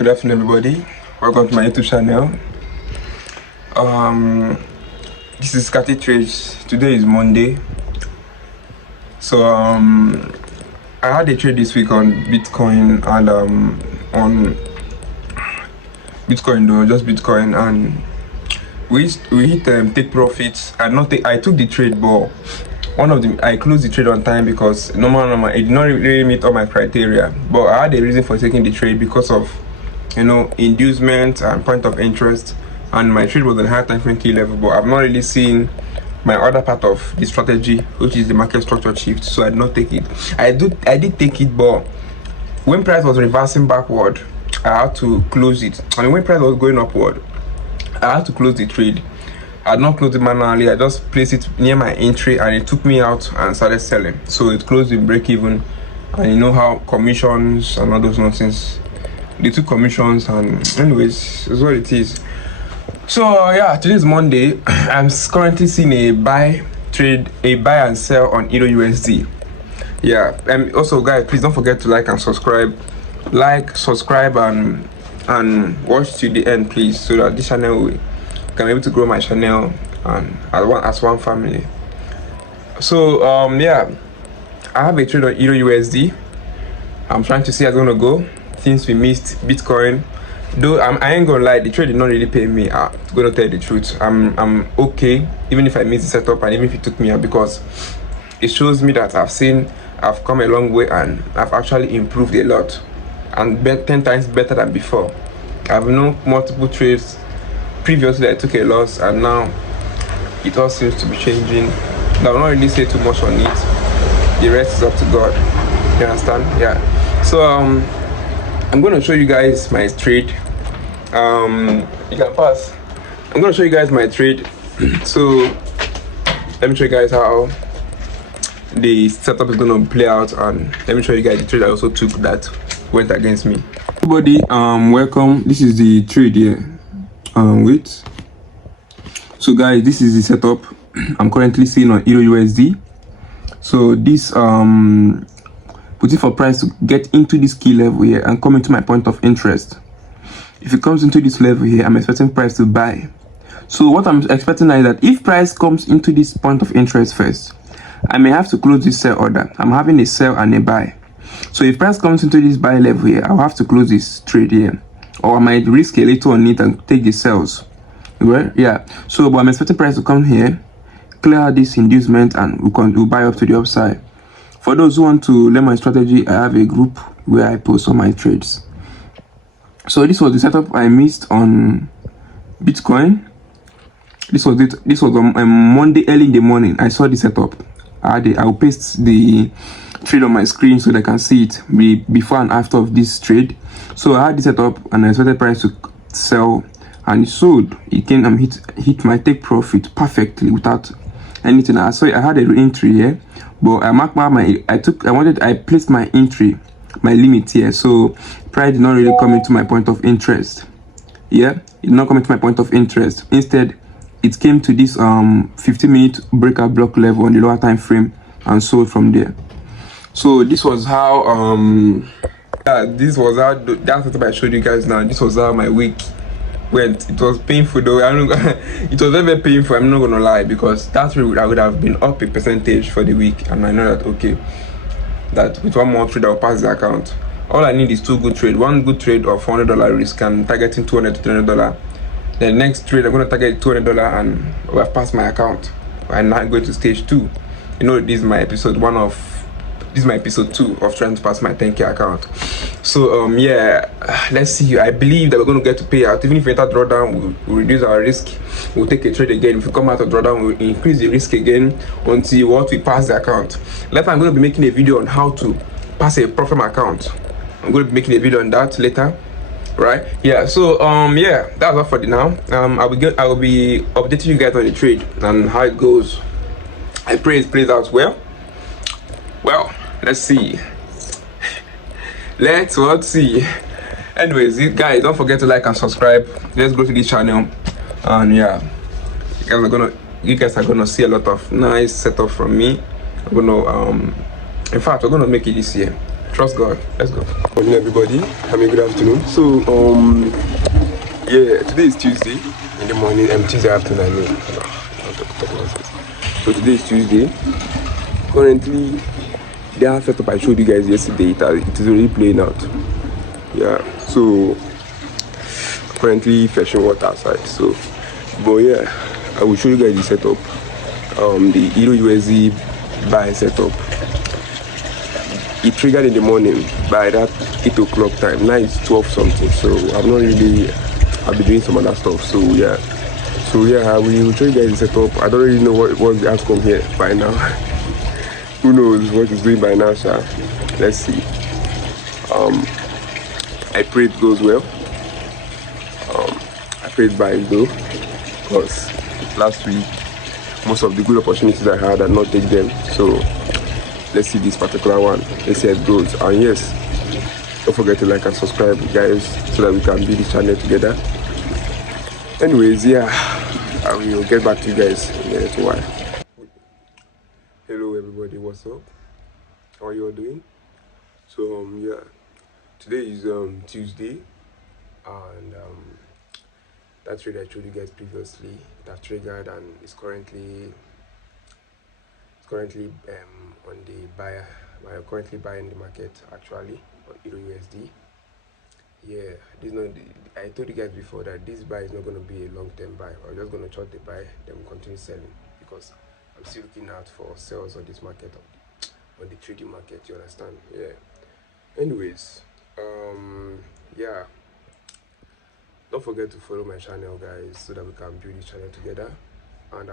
Good afternoon, everybody. Welcome to my YouTube channel. This is Scatty Trades. Today is Monday. So I had a trade this week on Bitcoin and on Bitcoin though, just Bitcoin, and we hit take profits. I took the trade, but I closed the trade on time because normal it did not really meet all my criteria. But I had a reason for taking the trade because of inducement and point of interest, and my trade was at a high time frame key level, but I've not really seen my other part of the strategy, which is the market structure shift, so I did not take it. I did take it, but when price was reversing backward, I had to close it. And when price was going upward, I had to close the trade. I had not closed it manually, I just placed it near my entry and it took me out and started selling. So it closed in break even, and you know how commissions and all those nonsense, they took commissions, and anyways, it's what it is. So yeah, today is Monday. I'm currently seeing a buy and sell on Euro USD. Yeah, and also guys, please don't forget to like and subscribe. And watch till the end, please, so that this channel can be able to grow my channel and as one family. So yeah, I have a trade on Euro USD. I'm trying to see how it's gonna go since we missed Bitcoin. Though I ain't gonna lie, the trade did not really pay me. I'm gonna tell you the truth. I'm okay even if I missed the setup and even if it took me out, because it shows me that I've come a long way and I've actually improved a lot and 10 times better than before. I've known multiple trades previously I took a loss, and now it all seems to be changing. I will not really say too much on it. The rest is up to God. You understand? Yeah. So I'm going to show you guys my trade. You can pass. I'm going to show you guys my trade. So let me show you guys how the setup is going to play out, and let me show you guys the trade I also took that went against me. Everybody, welcome. This is the trade here. Wait. So guys, this is the setup I'm currently seeing on Euro USD. So this put it for price to get into this key level here and come into my point of interest. If it comes into this level here, I'm expecting price to buy. So what I'm expecting is that if price comes into this point of interest first, I may have to close this sell order. I'm having a sell and a buy. So if price comes into this buy level here, I'll have to close this trade here, or I might risk a little on it and take the sells. Well, yeah. So but I'm expecting price to come here, clear out this inducement, and we'll buy up to the upside. For those who want to learn my strategy, I have a group where I post all my trades. So this was the setup I missed on Bitcoin. This was it. This was on Monday early in the morning. I saw the setup. I'll paste the trade on my screen so they can see it before and after of this trade. So I had this setup and I expected price to sell, and it sold. It came and hit my take profit perfectly without anything. I had a entry here, but I marked I placed my entry, my limit here. So price did not really come into my point of interest. Yeah, it did not come into my point of interest. Instead, it came to this 15-minute breakout block level on the lower time frame and sold from there. So this was how that's what I showed you guys now. This was how my week went. It was painful though. It was very painful, I'm not gonna lie, because that's where I would have been up a percentage for the week, and I know that okay, that with one more trade I'll pass the account. All I need is two good trade. One good trade of $400 risk and targeting $200 to $300. The next trade I'm gonna target $200 and I'll have passed my account. I'm now going to stage 2. You know, this is my episode 2 of trying to pass my 10K account. So yeah, let's see. I believe that we're going to get to pay out. Even if we enter drawdown, we'll reduce our risk, we'll take a trade again. If we come out of drawdown, we'll increase the risk again until we pass the account. Later I'm going to be making a video on how to pass a profit account. I'm going to be making a video on that later, right? Yeah, so yeah, that's all for the now. I will be updating you guys on the trade and how it goes. I pray it plays out well. Let's see. Let's see. Anyways, guys, don't forget to like and subscribe. Let's go to this channel, and yeah, you guys are gonna see a lot of nice setup from me. I'm gonna in fact, we're gonna make it this year. Trust God. Let's go. Good morning, everybody. Good afternoon. So, yeah, today is Tuesday in the morning. Tuesday afternoon, I mean. So today is Tuesday. Currently, the setup I showed you guys yesterday, it is already playing out. Yeah. So currently fetching water outside. So, but yeah, I will show you guys the setup. The Euro USD buy setup. It triggered in the morning by that 8 o'clock time. Now it's 12 something, so I'll be doing some other stuff. So yeah, I will show you guys the setup. I don't really know what's the outcome here by now. Who knows what it's doing by now, sir? Let's see. I pray it goes well. I prayed by it though, because last week most of the good opportunities I had not take them. So let's see this particular one. Let's see how it goes. And yes, don't forget to like and subscribe, guys, so that we can build this channel together. Anyways, yeah, I will get back to you guys in a little while. Hello everybody, what's up? How are you all doing? So yeah, today is Tuesday, and that trade I showed you guys previously, that triggered and is currently on the buyer. We are currently buying the market actually on Euro USD. Yeah, I told you guys before that this buy is not going to be a long-term buy. I'm just going to short the buy, then we'll continue selling, because I'm still looking out for sales on this market, on the trading market. You understand? Yeah. Anyways, yeah. Don't forget to follow my channel, guys, so that we can build this channel together. And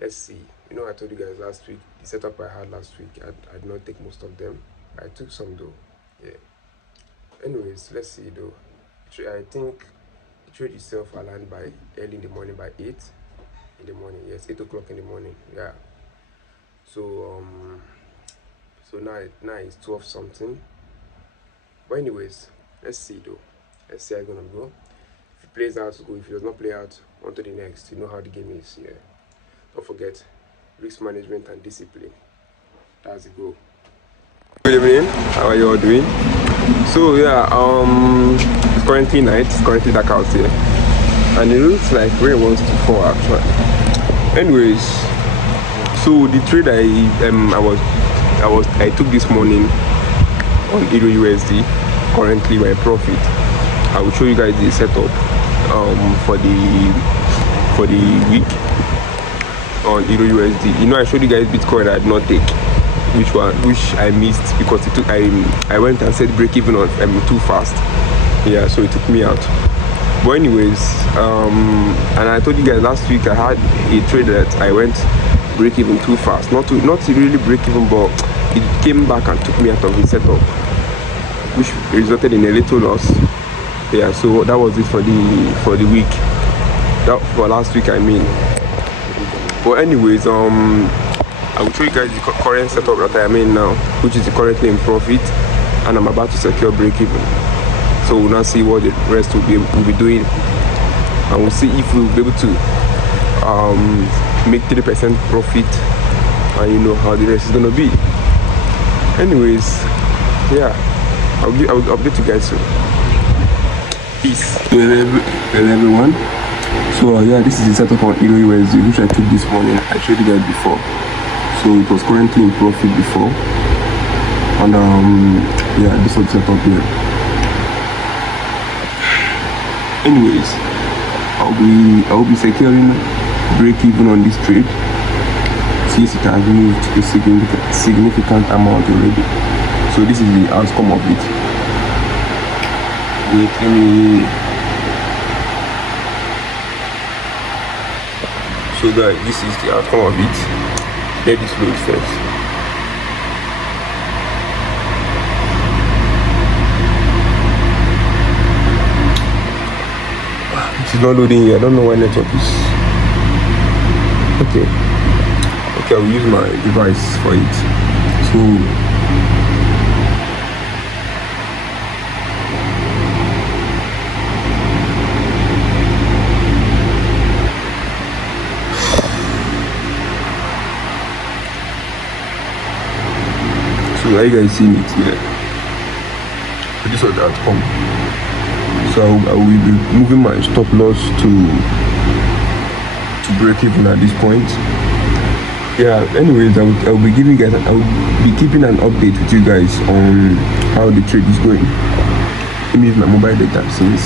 let's see. You know, I told you guys last week, the setup I had last week, I did not take most of them. I took some though. Yeah. Anyways, let's see though. I think the trade itself aligned by early in the morning, by 8 in the morning. Yes, 8 o'clock in the morning. Yeah. So now it's 12 something. But anyways, let's see though. Let's see how it's gonna go. If it plays out, go. If it does not play out, on to the next. You know how the game is. Yeah. Don't forget risk management and discipline. That's the goal. Good evening. How are you all doing? So yeah, it's currently night. It's currently dark out here, and it looks like rain wants to fall actually. Anyways, so the trade I took this morning on Euro USD, currently my profit. I will show you guys the setup for the week on Euro USD. You know, I showed you guys Bitcoin I did not take, which I missed because I went and said break even on too fast. Yeah, so it took me out. But anyways, and I told you guys last week I had a trade that I went break even too fast. Not to really break even, but it came back and took me out of the setup, which resulted in a little loss. Yeah, so that was it for the week. That for last week, I mean. But anyways, I will show you guys the current setup that I am in now, which is currently in profit, and I'm about to secure break even. So we'll now see what the rest will be doing, and we'll see if we'll be able to make 30% profit, and you know how the rest is gonna be. Anyways, yeah, I'll update you guys soon. Peace. Hello everyone. So yeah, this is the setup on Euro USD, which I took this morning. I showed you guys before. So it was currently in profit before, and yeah, this is the setup here. Anyways, I'll be securing break even on this trade since it has moved a significant amount already. So this is the outcome of it. So guys, this is the outcome of it. Let this load first. It is not loading here. I don't know why network is. Okay, I'll use my device for it. So Are you guys seeing it here? This was the outcome. So I will be moving my stop loss to break even at this point. Yeah, anyways, I will be giving guys, I will be keeping an update with you guys on how the trade is going. Let me use my mobile data since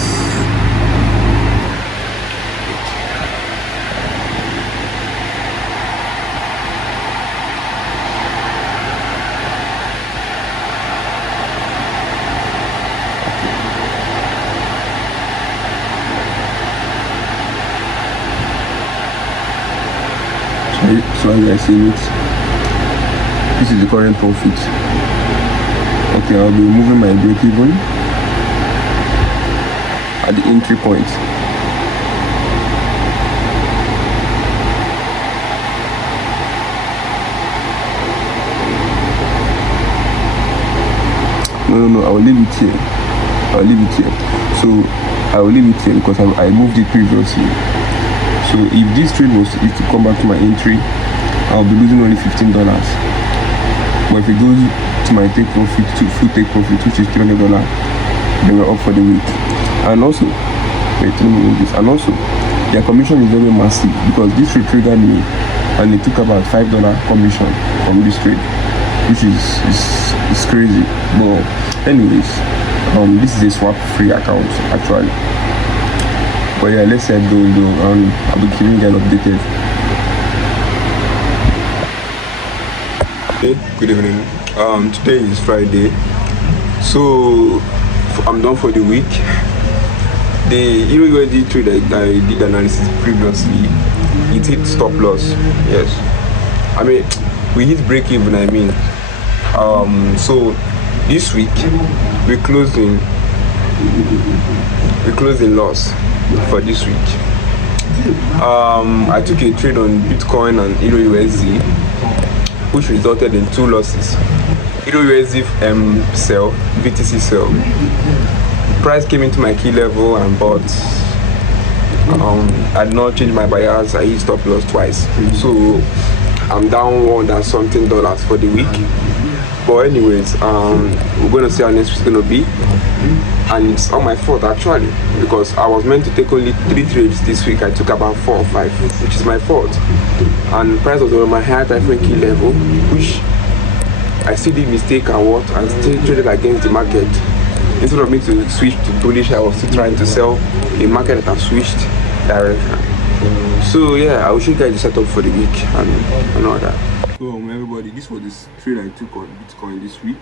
so as I see it, this is the current profit. Okay, I'll be moving my break even at the entry point. No, I will leave it here. So I will leave it here because I moved it previously. So if this trade was to come back to my entry, I'll be losing only $15. But if it goes to my take profit, to full take profit, which is $300, then we're up for the week. And also, wait, let me move this. And also, their commission is very massive because this trade triggered me, and they took about $5 commission from this trade, which is crazy. But anyways, this is a swap free account actually. But yeah, let's say go and I'll be keeping you guys updated. Hey, good evening. Today is Friday, so I'm done for the week. The USD trade I did analysis previously, it hit stop loss. Yes, I mean we hit break even. So this week we closed in loss for this week. I took a trade on Bitcoin and EURUSD, which resulted in 2 losses. EURUSD sell, BTC sell. Price came into my key level and bought. I did not change my buyers. I used stop loss twice, so I'm down $1 and something for the week. But anyways, we're gonna see how next week's gonna be, and it's all my fault actually because I was meant to take only 3 trades this week. I took about 4 or 5, which is my fault. And price was on my higher time frame key level, which I still did mistake and still traded against the market. Instead of me to switch to bullish, I was still trying to sell a market that have switched direction. So yeah, I will show you guys the setup for the week and all that. So everybody, this was this trade I took on Bitcoin this week.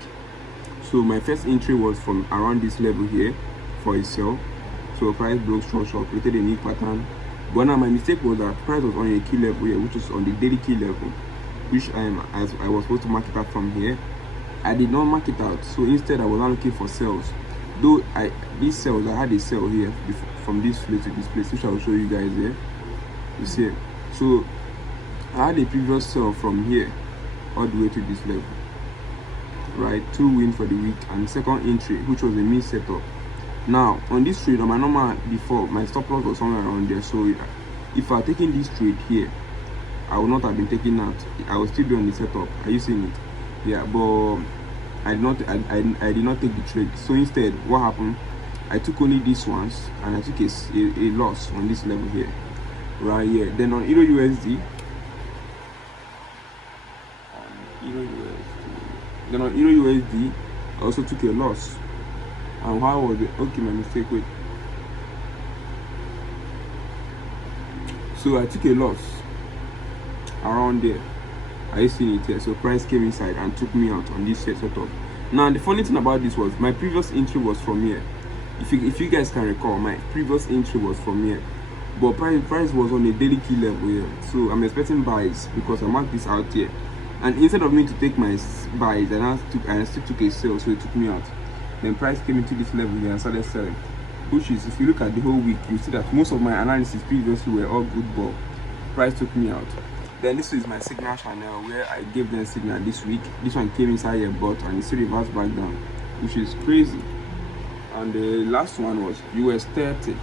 So my first entry was from around this level here for a sell. So price broke short, created a new pattern. But now my mistake was that price was on a key level here, which is on the daily key level, which as I was supposed to mark it out from here. I did not mark it out, so instead I was not looking for sales. Though these sales, I had a sell here before, from this place to this place, which I will show you guys here. You see, so I had a previous sell from here all the way to this level, right? 2 wins for the week, and second entry, which was a mid setup. Now on this trade, on my normal before, my stop loss was somewhere around there. So if I had taken this trade here, I would not have been taking out. I would still be on the setup. Are you seeing it? Yeah, but I did not take the trade. So instead, what happened? I took only these ones, and I took a loss on this level here, right here. Then on EURUSD, I also took a loss. And how was it? Okay, my mistake. Wait. So I took a loss around there. Are you seeing it here? So price came inside and took me out on this setup. Now the funny thing about this was my previous entry was from here. If you guys can recall, my previous entry was from here, but price was on a daily key level here. So I'm expecting buys because I marked this out here. And instead of me to take my buys, I still took a sell, so it took me out. Then price came into this level here and started selling, which is, if you look at the whole week, you see that most of my analysis previously were all good, but price took me out. Then this is my signal channel where I gave them signal this week. This one came inside here, but and it's still reversed back down, which is crazy. And the last one was US 30.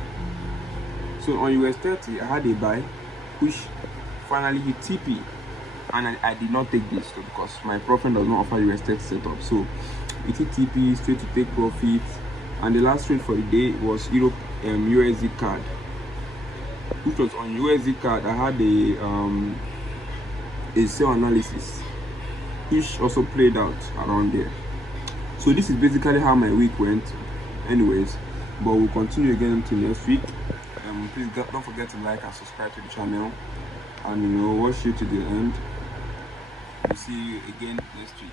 So on US 30, I had a buy, which finally hit TP. and I did not take this because my profit does not offer you a steady setup. So we took TP straight to take profit, and the last trade for the day was Europe USD card, which was on USD card. I had a sell analysis which also played out around there. So this is basically how my week went anyways, but we'll continue again to next week. Please don't forget to like and subscribe to the channel, and watch you to the end. We'll see you again next week,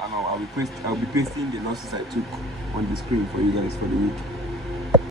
and I'll be pasting the losses I took on the screen for you guys for the week.